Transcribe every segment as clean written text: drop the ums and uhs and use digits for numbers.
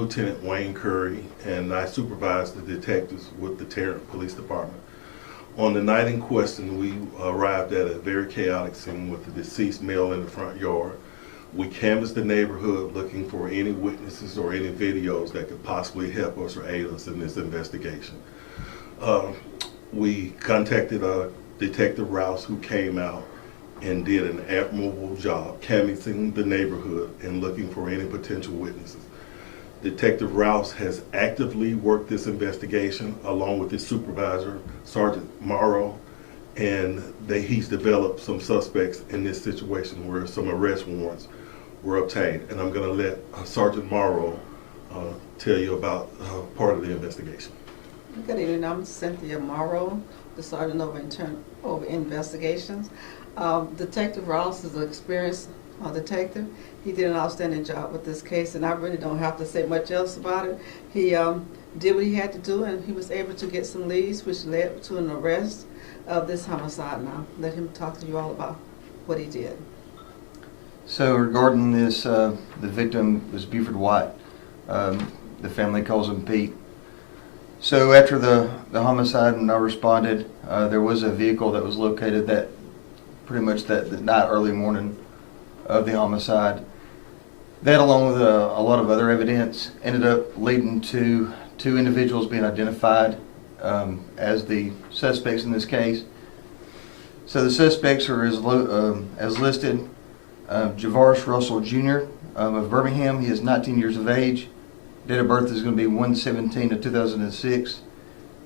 Lieutenant Wayne Curry, and I supervise the detectives with the Tarrant Police Department. On the night in question, we arrived at a very chaotic scene with the deceased male in the front yard. We canvassed the neighborhood looking for any witnesses or any videos that could possibly help us or aid us in this investigation. We contacted Detective Rouse, who came out and did an admirable job canvassing the neighborhood and looking for any potential witnesses. Detective Rouse has actively worked this investigation along with his supervisor, Sergeant Morrow, and he's developed some suspects in this situation where some arrest warrants were obtained. And I'm going to let Sergeant Morrow tell you about part of the investigation. Good evening, I'm Cynthia Morrow, the Sergeant over Investigations. Detective Ross is an experienced detective. He did an outstanding job with this case, and I really don't have to say much else about it. He did what he had to do, and he was able to get some leads, which led to an arrest of this homicide. Now, let him talk to you all about what he did. So regarding this, the victim was Buford White. The family calls him Pete. So after the homicide, when I responded, there was a vehicle that was located pretty much that night, early morning of the homicide. That, along with a lot of other evidence, ended up leading to two individuals being identified as the suspects in this case. So the suspects are as listed. Javaris Russell Jr. Of Birmingham. He is 19 years of age. Date of birth is going to be 1/17/2006.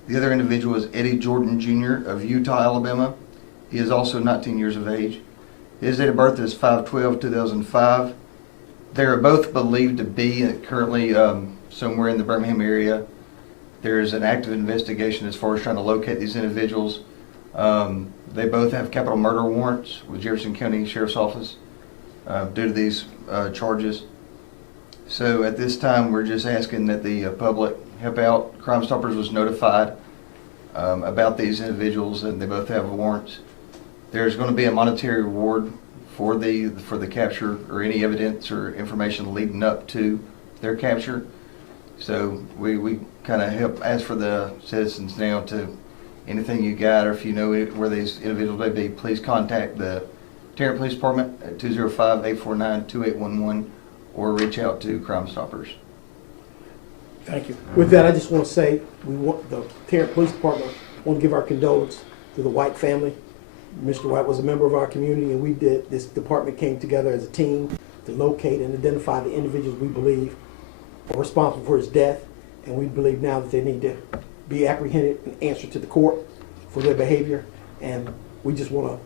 The other individual is Eddie Jordan Jr. of Eutaw, Alabama. He is also 19 years of age. His date of birth is 5/12/2005. They are both believed to be currently somewhere in the Birmingham area. There is an active investigation as far as trying to locate these individuals. They both have capital murder warrants with Jefferson County Sheriff's Office due to these charges. So at this time, we're just asking that the public help out. Crime Stoppers was notified about these individuals, and they both have warrants. There's going to be a monetary reward for the capture or any evidence or information leading up to their capture. So we kind of ask for the citizens now to anything you got, or if you know where these individuals may be, please contact the Tarrant Police Department at 205-849-2811 or reach out to Crime Stoppers. Thank you. With that, I just want to say the Tarrant Police Department want to give our condolence to the White family. Mr. White was a member of our community, and this department came together as a team to locate and identify the individuals we believe are responsible for his death, and we believe now that they need to be apprehended and answer to the court for their behavior. And we just want to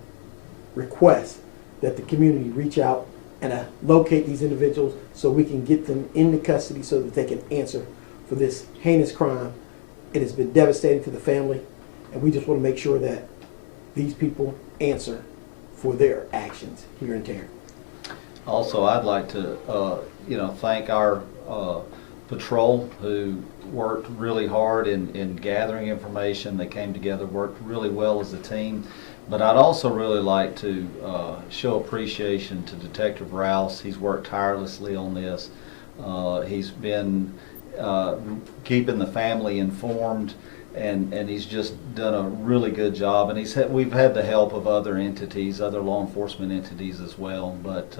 request that the community reach out and locate these individuals so we can get them into custody so that they can answer for this heinous crime. It has been devastating to the family, and we just want to make sure that these people answer for their actions here in Tarrant. Also, I'd like to thank our patrol who worked really hard in gathering information. They came together, worked really well as a team. But I'd also really like to show appreciation to Detective Rouse. He's worked tirelessly on this. He's been keeping the family informed, and he's just done a really good job. And we've had the help of other entities, other law enforcement entities as well. But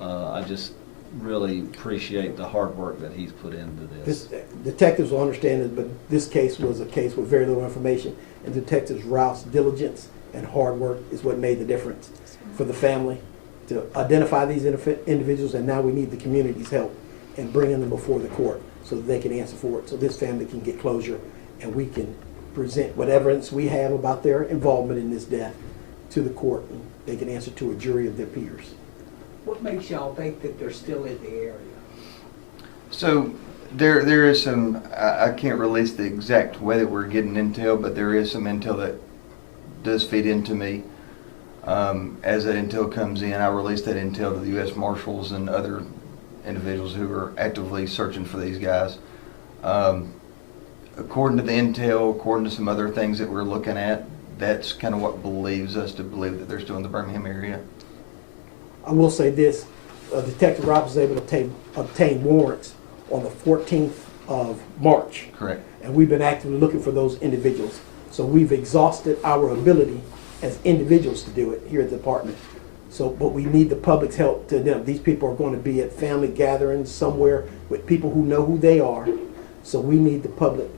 I just really appreciate the hard work that he's put into this. Detectives will understand it, but this case was a case with very little information, and Detectives Rouse diligence and hard work is what made the difference for the family to identify these individuals, and now we need the community's help in bringing them before the court so that they can answer for it, so this family can get closure and we can present what evidence we have about their involvement in this death to the court, and they can answer to a jury of their peers. What makes y'all think that they're still in the area? So there is some, I can't release the exact way that we're getting intel, but there is some intel that does feed into me. As that intel comes in, I release that intel to the U.S. Marshals and other individuals who are actively searching for these guys. According to the intel, according to some other things that we're looking at, that's kind of what believes us to believe that they're still in the Birmingham area. I will say this, Detective Rob was able to obtain warrants on the 14th of March. Correct. And we've been actively looking for those individuals. So we've exhausted our ability as individuals to do it here at the department. So, but we need the public's help to them. These people are going to be at family gatherings somewhere with people who know who they are. So we need the public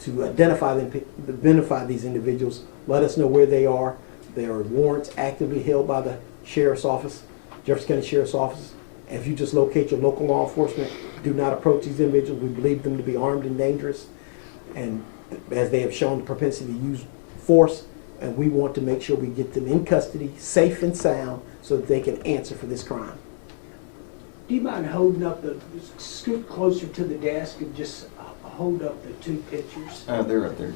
to identify them, identify these individuals, let us know where they are. There are warrants actively held by the Sheriff's Office, Jefferson County Sheriff's Office. And if you just locate your local law enforcement, do not approach these individuals. We believe them to be armed and dangerous, and as they have shown the propensity to use force, and we want to make sure we get them in custody, safe and sound, so that they can answer for this crime. Do you mind holding up scoot closer to the desk and just hold up the two pictures? They're right there.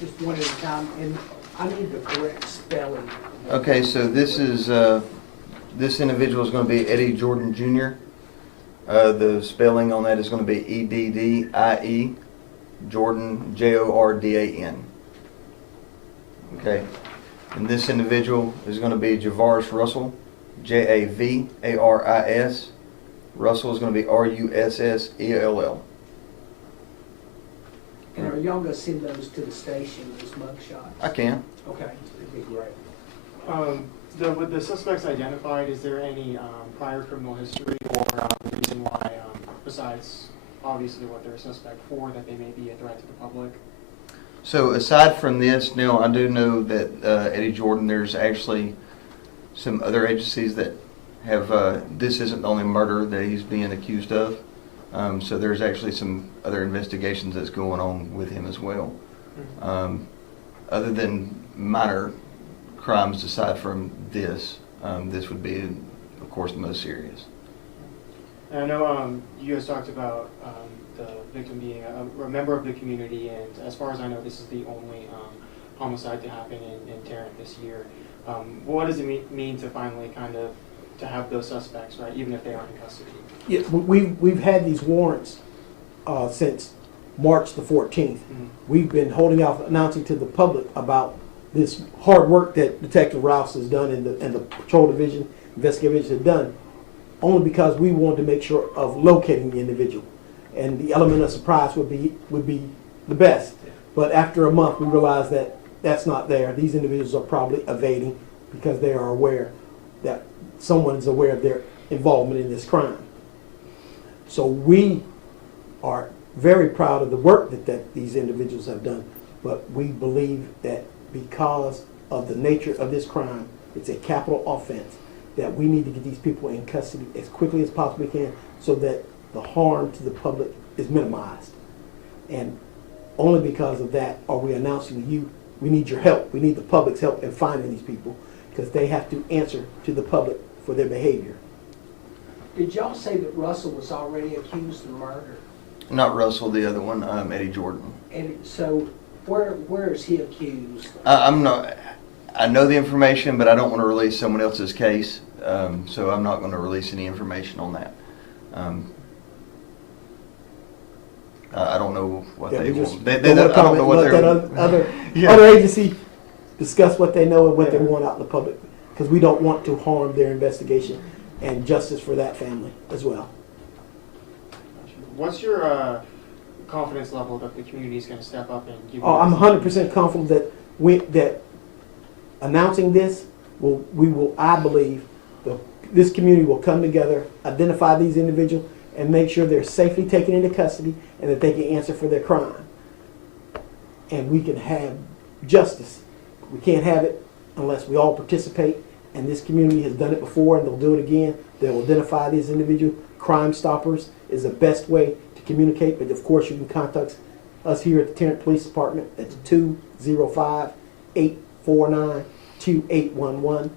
Just one at a time, and I need the correct spelling. Okay, so this is, this individual is going to be Eddie Jordan Jr. The spelling on that is going to be E-D-D-I-E, Jordan, J-O-R-D-A-N. Okay, and this individual is going to be Javaris Russell, J-A-V-A-R-I-S. Russell is going to be R-U-S-S-E-L-L. And are y'all gonna send those to the station, those mug shots? I can. Okay, that'd be great. With the suspects identified, is there any prior criminal history or reason why, besides obviously what they're a suspect for, that they may be a threat to the public? So aside from this, now I do know that Eddie Jordan, there's actually some other agencies that have, this isn't the only murder that he's being accused of. So there's actually some other investigations that's going on with him as well. Other than minor crimes aside from this, this would be, of course, the most serious. And I know you guys talked about the victim being a member of the community, and as far as I know, this is the only homicide to happen in Tarrant this year. What does it mean to finally kind of to have those suspects, right, even if they aren't in custody? Yeah, we've had these warrants since March the 14th. Mm-hmm. We've been holding out, announcing to the public about this hard work that Detective Rouse has done and the Patrol Division, Investigative Division have done, only because we wanted to make sure of locating the individual. And the element of surprise would be the best. But after a month, we realized that that's not there. These individuals are probably evading because they are aware that someone is aware of their involvement in this crime. So we are very proud of the work that these individuals have done, but we believe that because of the nature of this crime, it's a capital offense, that we need to get these people in custody as quickly as possibly can so that the harm to the public is minimized. And only because of that are we announcing to you, we need your help. We need the public's help in finding these people because they have to answer to the public for their behavior. Did y'all say that Russell was already accused of murder? Not Russell, the other one, Eddie Jordan. And so where is he accused? I'm not. I know the information, but I don't want to release someone else's case, so I'm not going to release any information on that. I don't know what they want. I don't know what they're. Other agency discuss what they know and what they want out in the public, because we don't want to harm their investigation and justice for that family as well. What's your confidence level that the community is going to step up and give you? Oh, I'm 100% confident that that announcing this I believe, this community will come together, identify these individuals, and make sure they're safely taken into custody and that they can answer for their crime. And we can have justice. We can't have it unless we all participate, and this community has done it before and they'll do it again. They'll identify these individuals. Crime Stoppers is the best way to communicate, but of course you can contact us here at the Tarrant Police Department at 205-849-2811.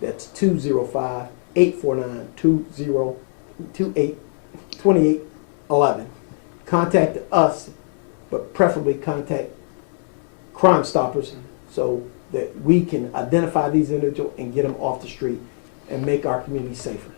That's 205-849-2811. Contact us, but preferably contact Crime Stoppers so that we can identify these individuals and get them off the street and make our community safer.